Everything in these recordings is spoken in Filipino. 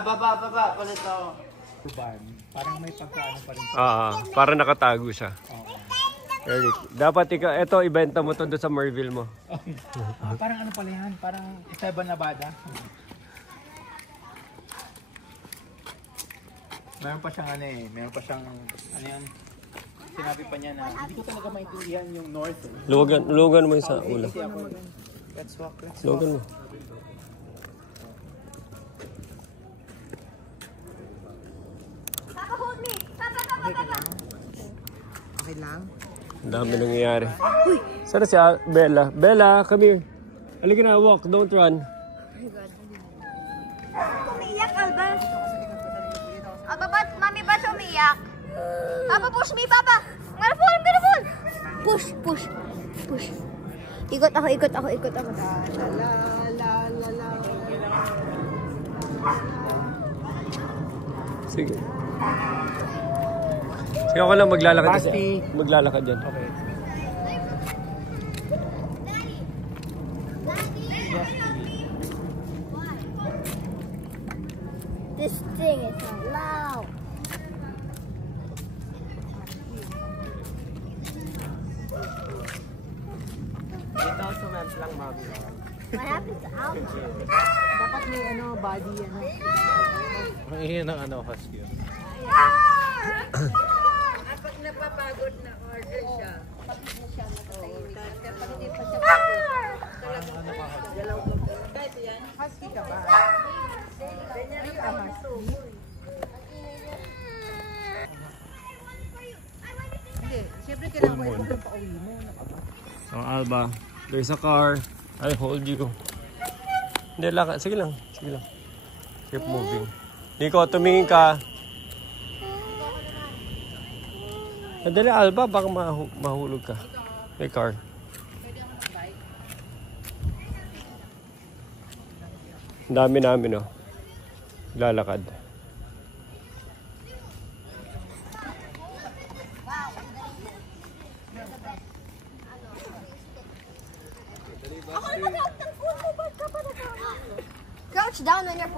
Baba. Palit ako. Parang may pagkaano pa rin. Parang nakatago siya. Eric, dapat ito ibenta mo to doon sa Merville mo. Parang ano pala yan? Parang Esteban Navada. Meron pa siyang meron pa siyang yan. Sinabi pa niya na hindi ko talaga maintindihan yung north. Luwagan mo yung sa ulo. Let's walk. Luwagan mo. Papa, hold me! Papa! Okay lang? Ang dami nangyayari. Sana si Bella. Bella, come here. Halika na, walk. Don't run. Umiiyak, Alba. Mami, ba't umiiyak? Papa, push me, Papa! I'm gonna fall! Push. Ikot ako. Sige. Sige ako lang maglalakad kasi. Maglalakad yan. Okay. This thing is not loud. Ito, sumams lang, mami. What happened to Alma? Dapat may body Iyan ang husky. Pag napapagod na order siya. Pag siya nakatahimik. Pag hindi pa siya kahit yan. Husky ka ba? Ganyan yung husky. Hindi. Siyempre kailangan mo yung pauwi mo. So, Alba, there's a car. I'll hold you. Hindi, lakad. Sige lang. Keep moving. Nico, tumingin ka. Dali, Alba, baka mahulog ka. May car. Ang dami namin, oh. Lalakad. Crouch down when you're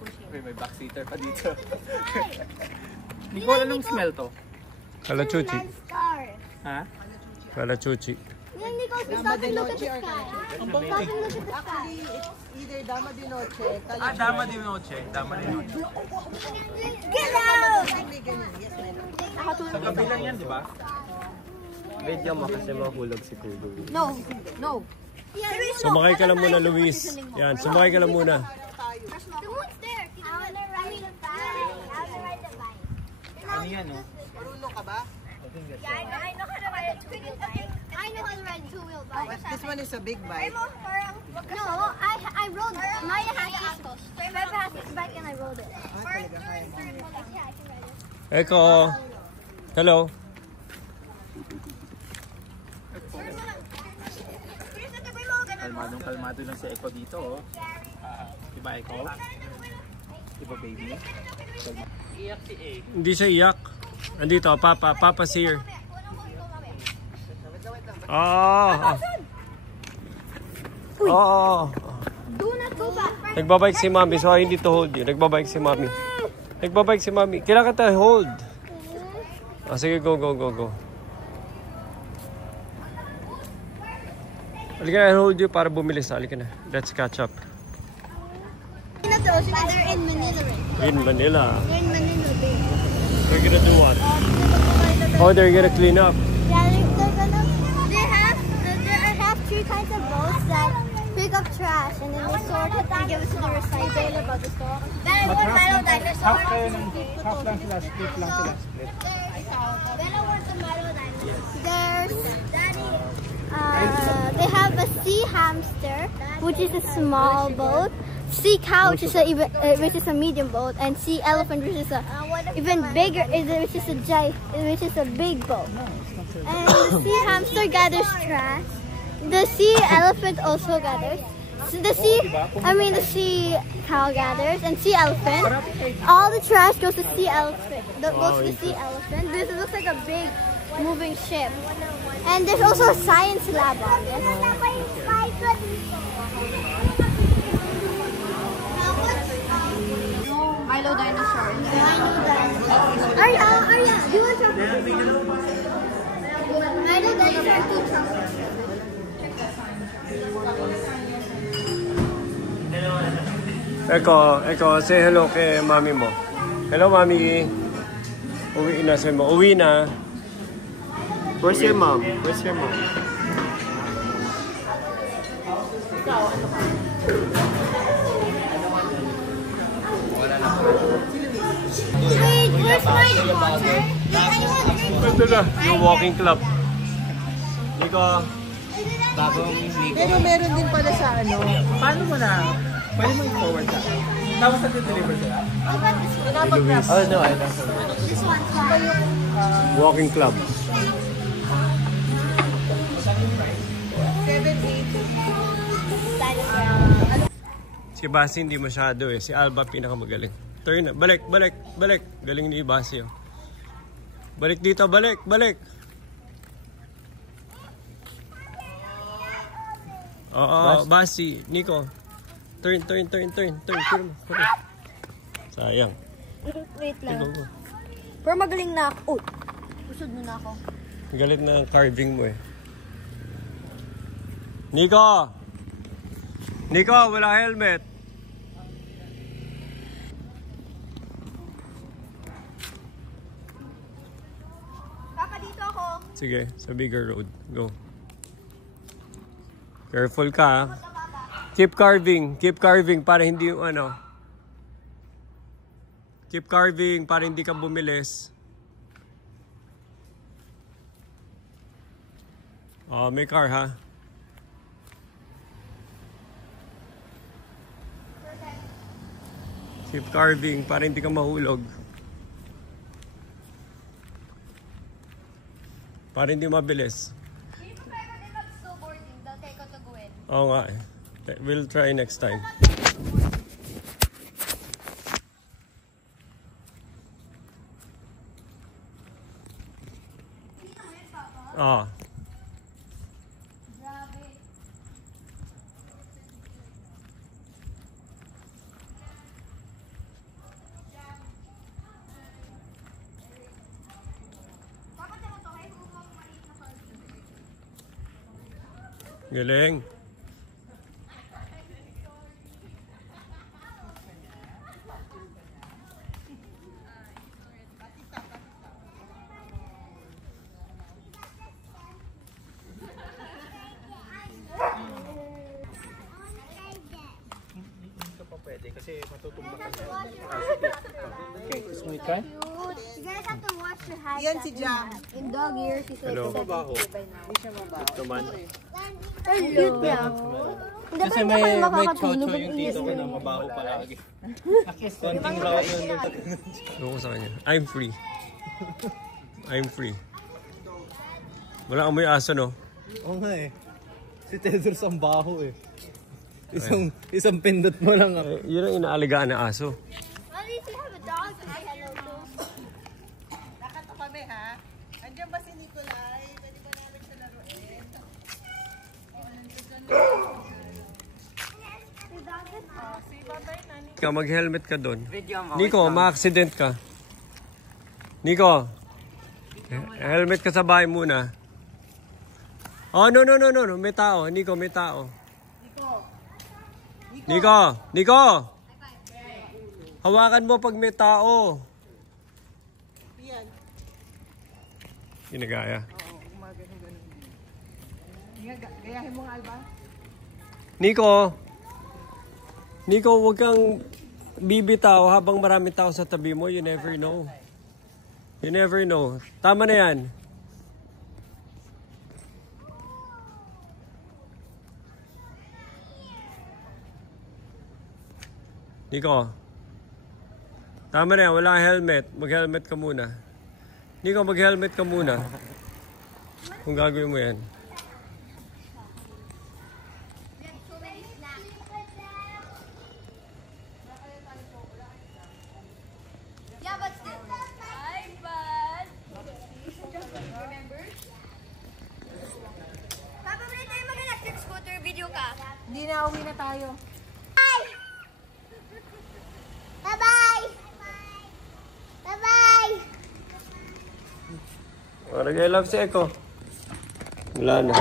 pushing. Okay, may backseater pa dito. Hindi ko alam ng smell to. Kalachuchi. Ha? Kalachuchi. Yeah, Nico, stop and look at the sky. Stop and look at the sky. Actually, it's either Dama de Noche. Dama de Noche. Get out! Hindi ganyan. Yes, my lord. Sa gabi lang yan, di ba? Video mo kasi mahulog si Kudo. No. Sumakay ka lang muna, Luis. Yan, sumakay ka lang muna. The moon's there. I wanna ride the bike. Ano yan, no? Marunong ka ba? Yeah, I know how to ride a two-wheel bike. I know how to ride a two-wheel bike. This one is a big bike. No, I rode. Maya has Atos. Beba has his bike and I rode it. Talaga kaya mo. Yeah, I can ride it. Eko. Hello. Kalmado lang si Eko dito, oh. Diba, Eko? Diba, baby? Iyak si A. Hindi siya iyak. Andito, Papa's here. Oh. Do not go back. Nagbabike si Mami, so I need to hold you. Nagbabike si Mami. Kailangan kita hold. Sige, go. Halika na, hold you para bumilis. Halika na. Let's catch up. They're in Manila. In Manila. They're in Manila. They're gonna do what? Oh, they're gonna clean up. Yeah, they have 3 kinds of boats that pick up trash and then they sort it and give it to the recycle about the store. Then I want Milo dinosaur. Half lang sila, split lang sila. Then I want the Milo dinosaur. They have a sea hamster, which is a small boat. Sea cow, which is a medium boat, and sea elephant, which is a even bigger, which is a big boat. And the sea hamster gathers trash. The sea elephant also gathers. So the sea cow gathers, and sea elephant. All the trash goes to sea elephant. Goes to the sea elephant. This looks like a big moving ship. And there's also a science lab on this. Milo dinosaur. Arya, do you want chocolate? Milo dinosaur, 2 chocolates. Eko, say hello kay mami mo. Hello, mami. Uwi na sa mo. Uwi na. Where's your mom? Where's your mom? Wait, where's my sponsor? Does anyone drink? Ito na, yung walking club. Nico. Pero meron din pala sa ano. Paano mo na? Pwede mo i-forward sa akin. Tapos nag-deliver sila. Oh, no, I don't. This one. Walking club. 7-8. Si Basi hindi masyado eh. Si Alba pinakamagaling. Turn na. Balik. Galing ni Basi oh. Balik dito, balik. Oo, Basi. Nico. Turn. Sayang. Wait lang. Go. Pero magaling na ako. Oh, usod mo na ako. Galit na ang carving mo eh. Nico, wala helmet. Papa, dito ako. Sige, sa bigger road. Go. Careful ka ha. Keep carving para hindi yung ano. Keep carving para hindi ka bumilis. Oh, may car ha. Keep carving para hindi ka mahulog. Para hindi mabilis. Oo nga eh. We'll try next time. Ah. Galing. Pwede kasi matutumba ka na. Sweet ka? You guys have to watch the high. Yan si Jam. In dog years, he's Hello. Babaho. Hindi siya mabaho. Tuman. Very cute niya. Hindi Kasi pa may rin ako chocho makakatulog yung tito ko na mabaho palagi. Konting rawat yun. Ano ko sa kanya? I'm free. Wala amoy aso no? Oo nga eh. Si Tedros ang baho eh. Isang pindot mo lang ako. Yun ang inaalagaan na aso. At least you have a dog to say hello to. Nakato kami ha. Andiyan ba si Nicolay? Pwede ba namin siya laruin? Ikaw, mag-helmet ka doon. Nico, ma-accident ka. Nico, helmet ka sa bahay muna. Oh, no. May tao. Nico, may tao. Nico! Hawakan mo pag may tao. Yan. Ginagaya. Oo, umaga ng ganun. Gayahin mo nga, Alba. Nico, huwag kang bibitaw habang maraming tao sa tabi mo. You never know. Tama na yan. Nico, tama na yan. Wala kang helmet. Mag-helmet ka muna. Nico, mag-helmet ka muna. Kung gagawin mo yan. Yeah, but still. Hi, bud. Remember? Papa, wala tayo mag-electric scooter. Video ka. Hindi na, uwi na tayo. Bye! Bye-bye! Oh, nag-I love si Eko. Wala na.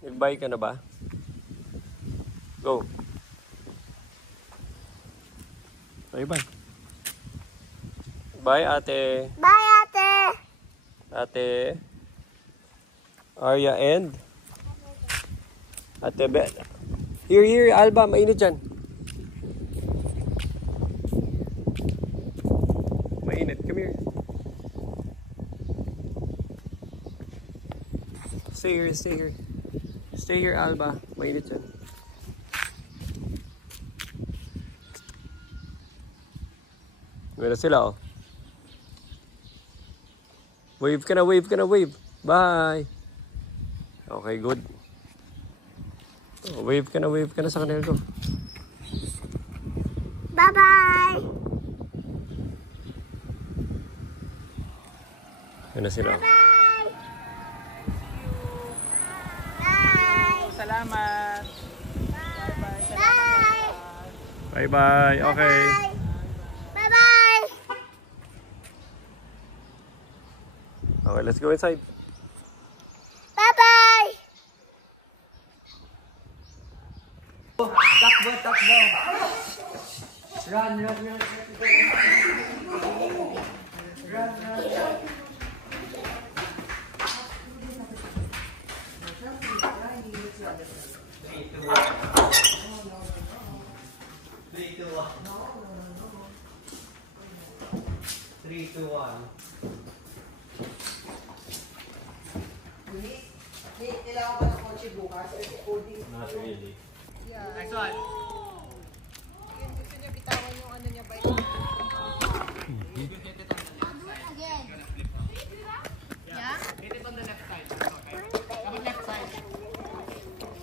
Nag-bye ka na ba? Go. Bye-bye. Bye, ate. Bye, ate. Ate. Arya and? Ate Beth. Here, Alba. Mainit dyan. Mainit. Come here. Stay here. Stay here, Alba. Mainit dyan. Meron sila, oh. Wave ka na, wave. Bye. Okay, good. Oh, wave ka na sa kanila ko. Bye-bye. Yan na sila. Bye. Bye. Salamat. Bye. Bye-bye. Okay. Bye-bye. Okay, let's go inside. Bye-bye. Kailangan pa ng kotse bukas. Not really. Next one. Yun, gusto niya bitawan yung ano niya bike. Hit it on the left side. Okay. Kapag left side.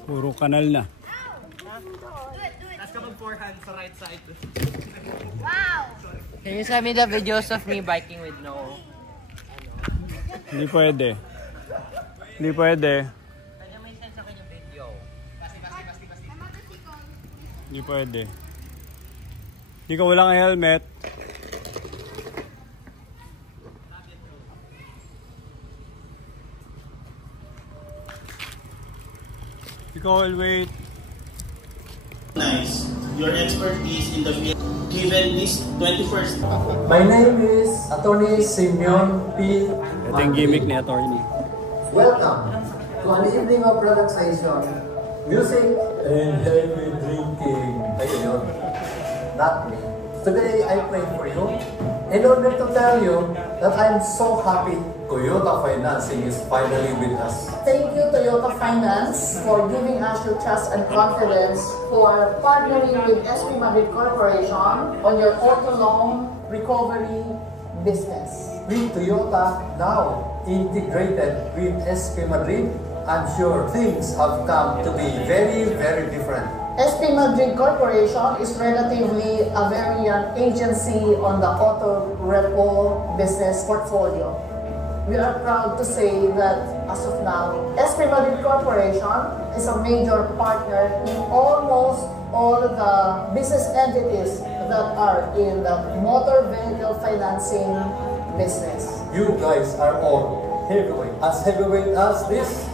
Puro kanal na. Tapos kapag forehand sa right side. Can you send me the videos of me biking with no? Hindi pwede. Hindi pwede. Kanya may send sa akin yung video. Basti. Hindi pwede. Hindi ka walang helmet. Ikaw will wait. Nice. Your expertise in the field given this 21st. My name is Attorney Simeon P. Ito yung gimmick ni attorney. Welcome to an evening of relaxation, music, and heavy drinking. Ayun, not me. Today, I play for you in order to tell you that I'm so happy Toyota Financing is finally with us. Thank you, Toyota Finance, for giving us your trust and confidence for partnering with SP Madrid Corporation on your auto loan recovery business. With Toyota now integrated with SP Madrid, I'm sure things have come to be very, very different. SP Madrid Corporation is relatively a very young agency on the auto repo business portfolio. We are proud to say that as of now, SP Madrid Corporation is a major partner in almost all the business entities that are in the motor vehicle financing business. You guys are all heavyweight as this.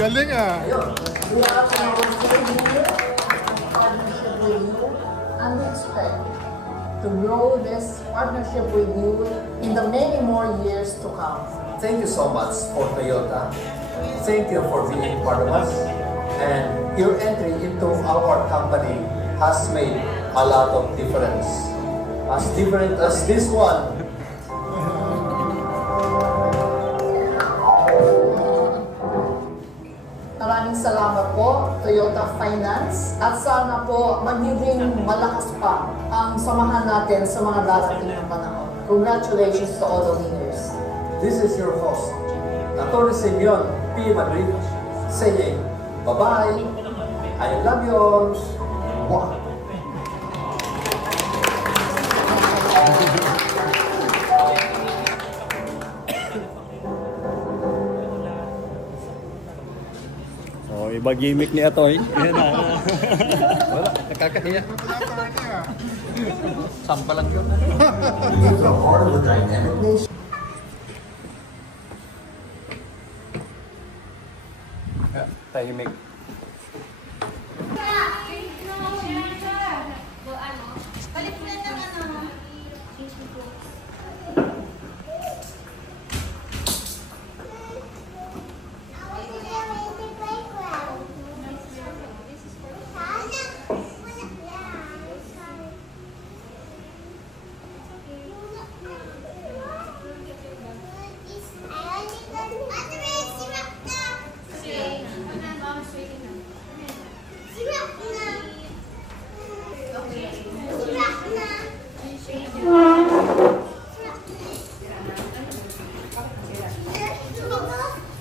Galing ah! We are partnership with you, and we expect to grow this partnership with you in the many more years to come. Thank you so much for Toyota. Thank you for being part of us. And your entry into our company has made a lot of difference. As different as this one. Maraming salamat po, Toyota Finance, at sana po magiging malakas pa ang samahan natin sa mga darating na panahon. Congratulations to all the leaders. This is your host, Attorney Simeon P. Madrid, saying bye-bye. I love you all. Mwah. Oh, iba gimmick ni Atoy. Wala, nakakahiya. Sampa lang yun. Tahimik.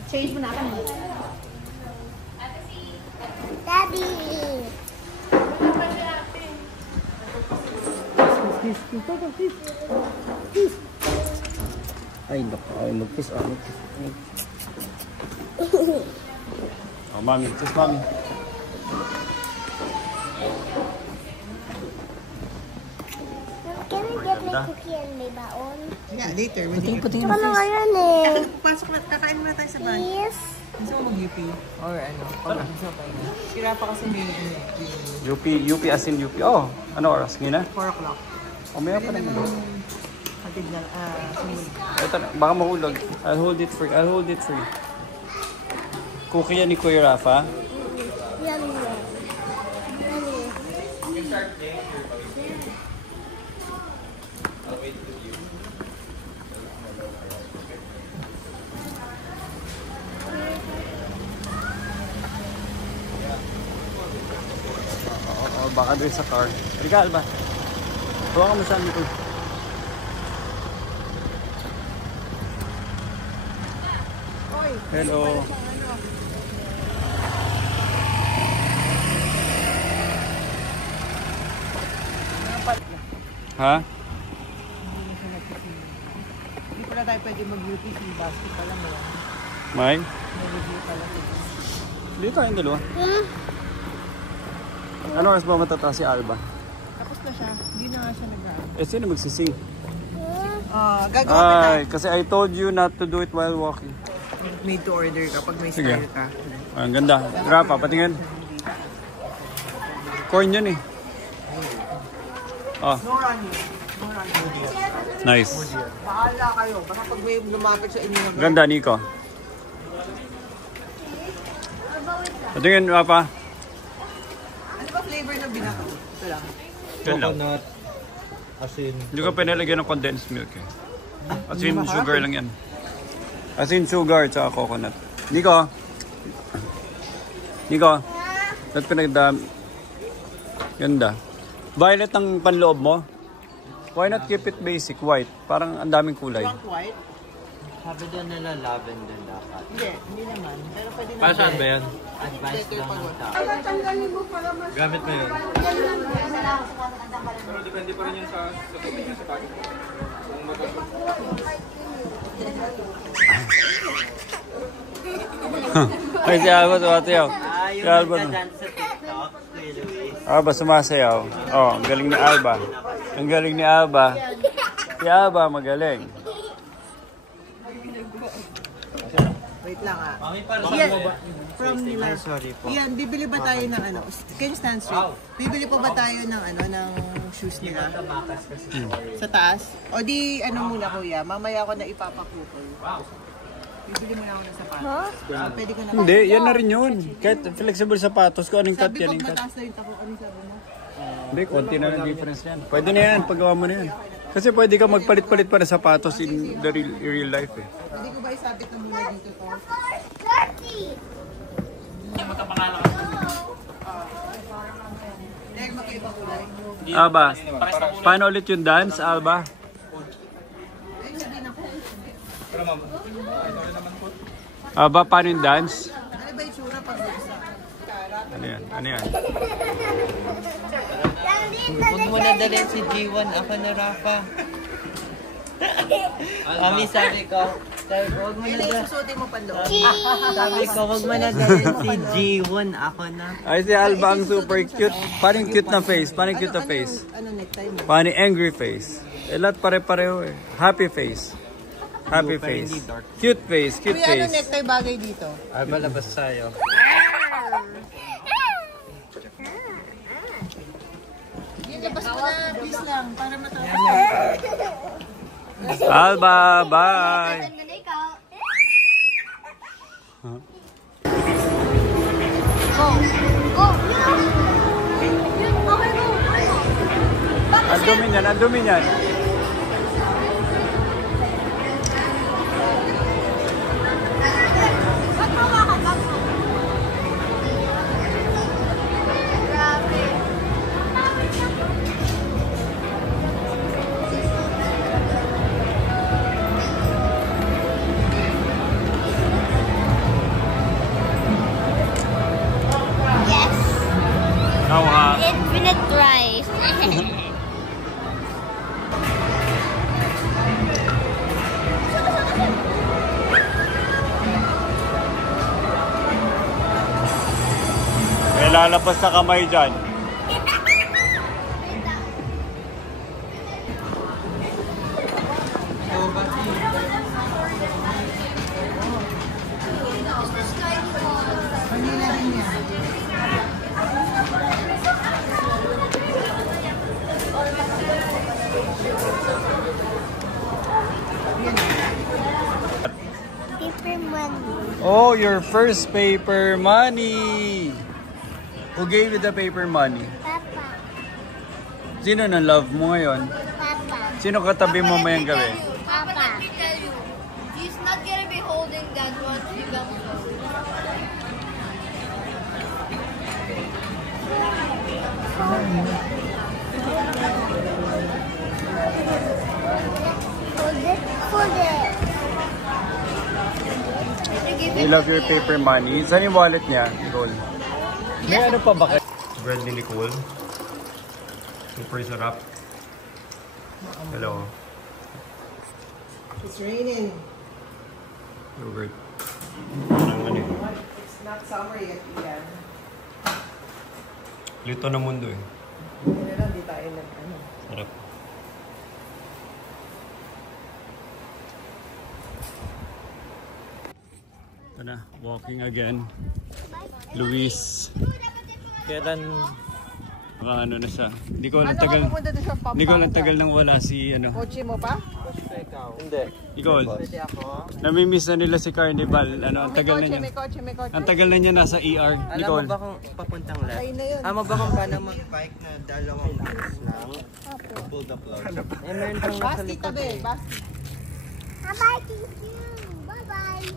Change mo na ako. Daddy! Ay, naku. Ay, mag-kiss. Oh, mommy. Just mommy. Can I get kita. cookie and may baon. Yeah, later. Puting-puting Ano nga yan eh? Pasok na, kakain muna tayo sa bahay. Yes. Gusto mo mag-UP? Or ano? Sira pa kasi may UP as in UP. Oh, ano oras? Ngina? 4 o'clock. O, maya pa naman. Hatid na, sumunod. Ito, baka mahulog. I'll hold it free. Cookie yan ni Kuya Rafa. Yan. Oo, baka doon sa car. Halika, Alba. Tuwa ka mo saan dito. Hello. Ha? Hindi pala tayo pwede mag-UP si basket pa lang. May? May review pala. Dito tayong dalawa. Ano oras ba matataas si Alba? Tapos na siya. Hindi na nga siya nag-aaral. Eh, sino magsising? Gagawa pa tayo. Ay, kasi I told you not to do it while walking. Made to order kapag may Sige. style ka. Ang ganda. Rafa, patingin. Corn yun eh. Oh, No running. No running. nice. Bahala kayo. Baka pag may lumapit sa inyo. Ganda, Nico. Patingin, Rafa. Ano ba flavor ng binaka? Ito lang. Coconut. Asin. Hindi ko pinalagyan ng condensed milk eh. Asin sugar lang yan. Asin sugar tsaka coconut. Nico. Ba't pinagdam? Ganda. Violet ang panloob mo? Why not keep it basic? White. Parang ang daming kulay. Want white? Sabi doon nila lavender dapat. Hindi naman. Pero pwede na. Para saan ba yan? Advice lang ng tao. Gamit mo yun. Pero depende pa rin yan sa tubig niya sa packet. Kung Ay, si Alba sumasayaw. Si Yung Alba. nagka-dance sa TikTok, Kuya Luis. Alba sumasayaw. Oh, ang galing ni Alba. Ang galing ni Alba. Si Alba magaling. Wait lang Ian, from nila. Sorry po. Ian, bibili ba tayo ng ano? Can you stand straight? Bibili pa ba tayo ng ano, ng shoes nila? Sa taas? O di, ano muna kuya, mamaya ako na ipapakupol. Bibili mo na ako ng sapatos. Pwede ko na. Hindi, yan na rin yun. Kahit flexible sapatos ko, anong cut Sabi yan? pag Anong cut? mataas na yung tako, ano sabi mo? Hindi, konti na lang difference yan. Pwede na yan, paggawa mo na yan. Kasi pwede ka magpalit-palit pa ng sapatos in the real life eh. Pwede ko ba isabit na muna dito to? Dahil magkaiba kulay. Alba, paano ulit yung dance, Alba? Ay, sabihin ako. Alba, paano yung dance? Ano ba yung tsura pag isa? Ano yan? Ano yan? Huwag mo na dalhin si G1. Ako na, Rafa. Mami, sabi ko, huwag mo na Yan ay dalhin. susutin mo pa doon. Sabi ko, huwag mo na dalhin si G1. Ako na. Ay, si Alba ang super cute. Paano yung cute na face? Paano yung cute na face? Ano necktie mo? Paano yung angry face? Eh, lahat pare-pareho eh. Happy face. Happy face. Cute face, cute Kuya, ano face. necktie bagay dito? Alba, labas tayo. Yan, labas mo na. Please lang, para matapos. Alba, bye! Ang dumi niyan, ang dumi niyan. Yes. Now, Infinite rice. may lalabas na kamay dyan. Paper money. Oh, your first paper money. Who gave you the paper money? Papa. Sino na love mo ngayon? Papa. Sino katabi mo mayang gabi? Papa. Let me tell you. He's not gonna be holding that once you go. Hold it. Hold it. I love your paper money. Saan yung wallet niya, Nicole? May ano pa ba kayo? Bread ni Nicole. Super sarap. Hello. It's raining. Yogurt. Parang ano eh. It's not summer yet, Ian. Lito na mundo eh. Kaya lang, di tayo ano. Sarap. Ito na, walking again. Luis. Kailan Ano na siya. Hindi ko lang tagal nang wala si ano. Kotse mo pa? Hindi. Nicole. Pwede ako. Nami-miss na nila si Carnival. Ano, ang tagal na niya. May kotse. Ang tagal na niya nasa ER. Alam Nicole. mo ba kung papuntang left? Ay na yun. Alam mo ba kung paano mag-bike na dalawang wheels lang? Pull the plug. Eh, meron pang nasa Basti likod tabi. eh. Basti. Bye-bye, thank you. Bye-bye.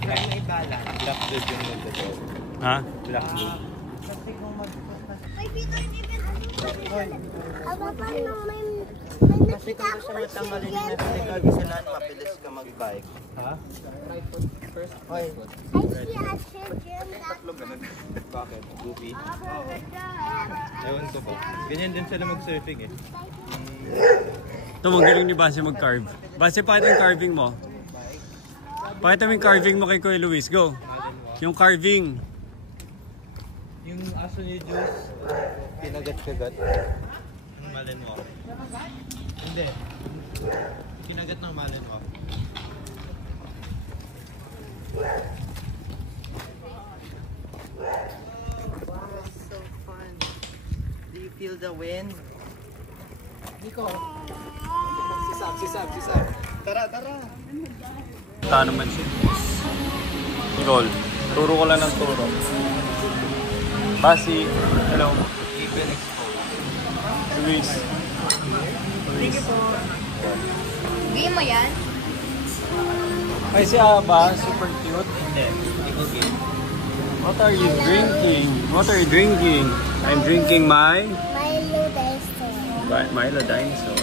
Kaya may bala. Black dude yung nandito. Ha? Black dude. Kasi kung gusto mo tanggalin na sa likod, isa lang mabilis ka mag-bike. Ha? Hoy. Bakit? Goofy? Ewan ko ba? Ganyan din sila mag-surfing eh. Ito, magaling ni Base mag-carve. Base, pakita yung carving mo. Pakita mo yung carving mo kay Kuya Luis. Go. Yung carving. Yung aso ni Juice, pinagat-kagat. Ang malin mo. Hindi. Pinagat ng malin mo. So fun. Do you feel the wind? Nico. Sisab. Tara. Ta naman siya. Nicole, turo ko lang ng turo. Basi, hello. Even exposed. Luis. Thank you po. Bigyan mo yan? Ay, si Aba, super cute. Hindi ko game. What are you drinking? What are you drinking? I'm drinking my Milo dinosaur. Milo dinosaur.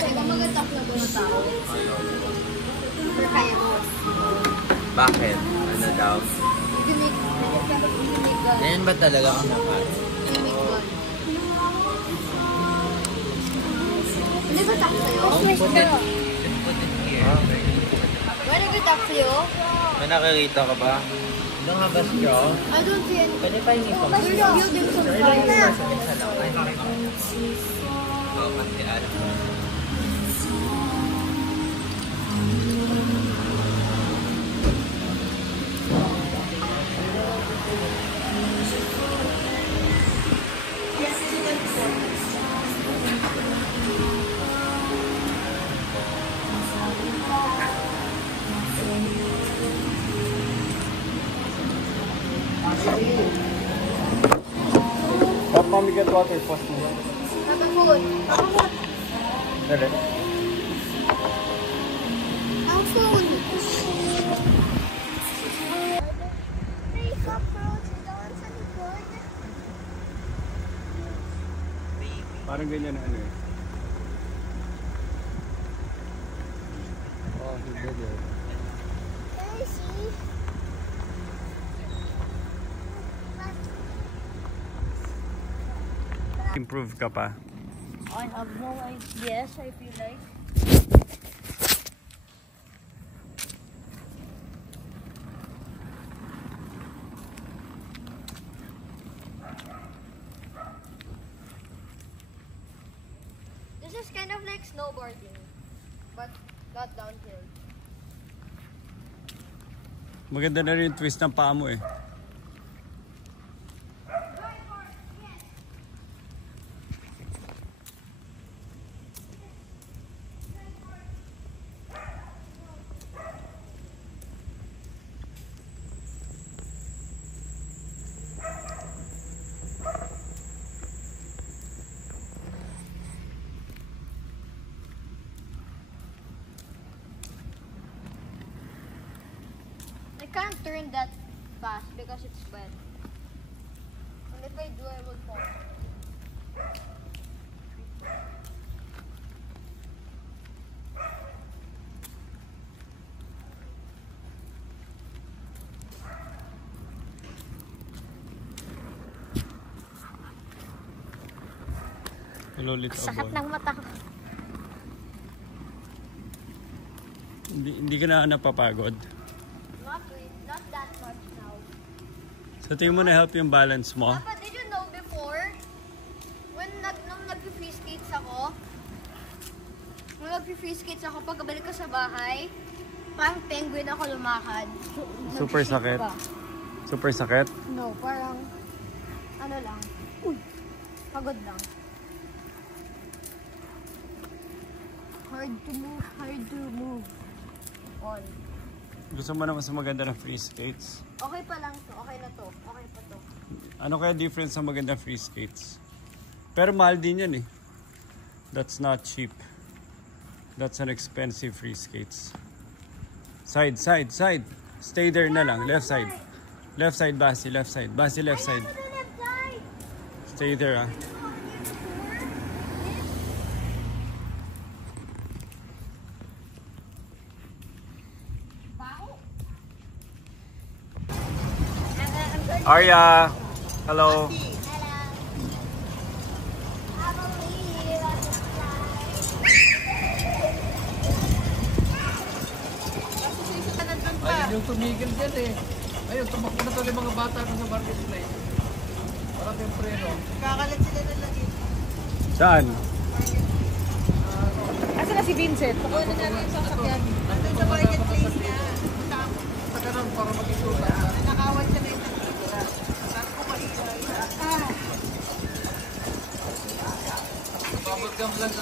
Ikaw magatak na ba na tao? Super kaya mo. Bakit? Ano daw? Gimik. Ganyan ba talaga ako naman? Gimik ko. Hindi ba talk sa'yo? Put it here. Why did we talk to you? May nakikita ka ba? Don't have a straw? I don't see any. Pwede pa yung ipang We're building some fire. Oo, kasi alam mo. Papa, we get water first. Have a food. Dali. Ang food. May cockroach doon sa likod. Parang ganyan na ano eh. Oh, he did it. Can I see? Improve ka pa. I have no idea. I feel like. This is kind of like snowboarding, but not downhill. Maganda na rin yung twist ng paa mo eh. I can't turn that fast because it's wet. And if I do, I will fall. Hello, little Sakit boy. ng mata ko. Hindi ka na napapagod. Not that much now. Sa tingin mo na-help yung balance mo? Papa, did you know before, nung nag-free skates ako, pagkabalik ko sa bahay, parang penguin ako lumakad. Super Nag-shake sakit? pa. Super sakit? No, parang, ano lang, pagod lang. Hard to move on. Gusto mo naman sa maganda ng free skates? Okay pa lang to, okay na to, okay pa to. Ano kaya difference sa maganda free skates? Pero mahal din yan eh. That's not cheap. That's an expensive free skates. Side. Stay there na lang. Left side. Left side, Basi. Left side. Basi, left side. Stay there, ah. Arya! Hello! Ayun yung tumigil dyan eh. Ayun, tumakbo na yung mga bata ko sa marketplace. Parang yung preno. Kakalat sila na lagi. Saan? Asa na si Vincent? Pakuha na namin yung sasakyan. Nandun sa marketplace niya. Sa ganun, para mag-isuta. Nakawat siya na yung nakikita. Tapos kumain. Babagam lang